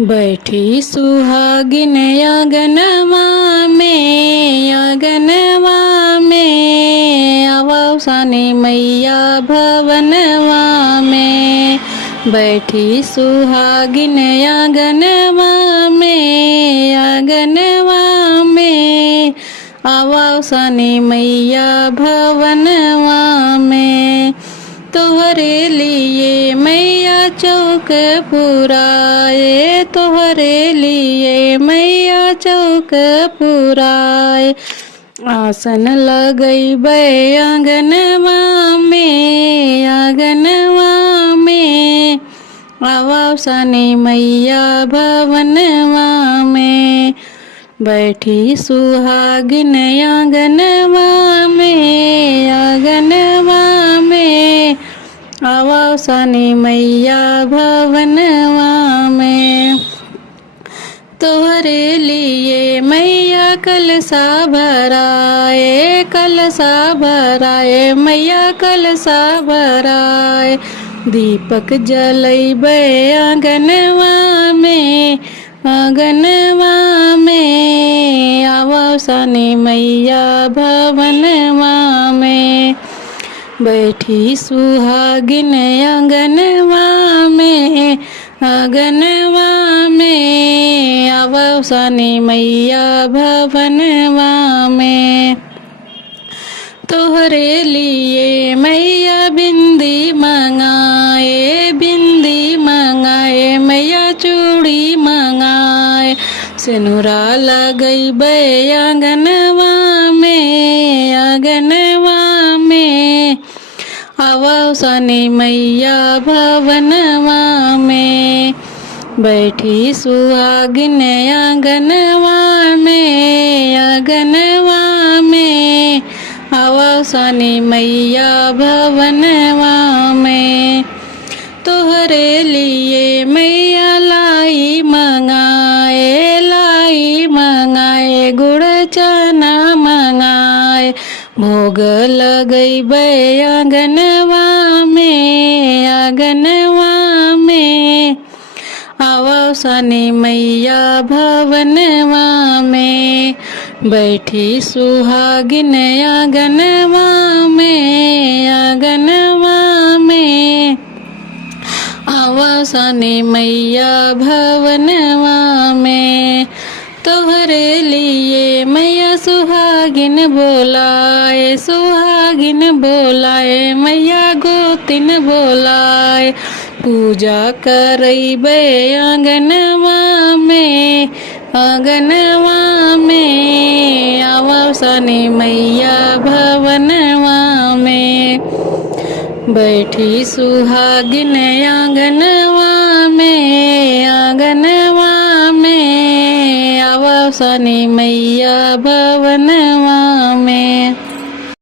बैठी सुहागिन अगनवा में अवसानी मैया भवनवा में। बैठी सुहागिन अगनवा में अवसानी मैया भवनवा में। तोहरे लिए मैया चौक पुराए, तोहरे लिए मैया चौक पुराए। आसन लगैबे आंगनवा में अवसानी मैया भवनवा में। बैठी सुहागिन आंगनवा में अवसानी मैया भवनवा में। तोहरे लिए मैया कलसा भराए, कलसा भराए मैया कलसा भराए। दीपक जलैबे आंगनवा में अवसानी मैया भवनवा में। बैठी सुहागिन आंगनवा में अवसानी मैया भवनवा में। तोहरे लिए मैया बिंदी मंगाए, बिंदी मंगाए मैया चूड़ी मंगाए। सिनुरा लगैबे आंगनवा में अवसानी मैया भवनवा में। बैठी सुहागिन आंगनवा में अवसानी मैया भवनवा में। तोहरे लिए मैया लाई मंगाए गुड़ चना मंगाए। भोग लगैबे आंगनवा में अवसानी मैया भवनवा में। बैठी सुहागिन आंगनवा में अवसानी मैया भवनवा में। तोहरे लिए मैया सुहागिन बोलाए, सुहागिन बोलाए मैया गोतिन बोलाए। पूजा करैबे आंगनवा में अवसानी मैया भवनवा में। बैठी सुहागिन आंगनवा में अवसानी मैया भवनवा में।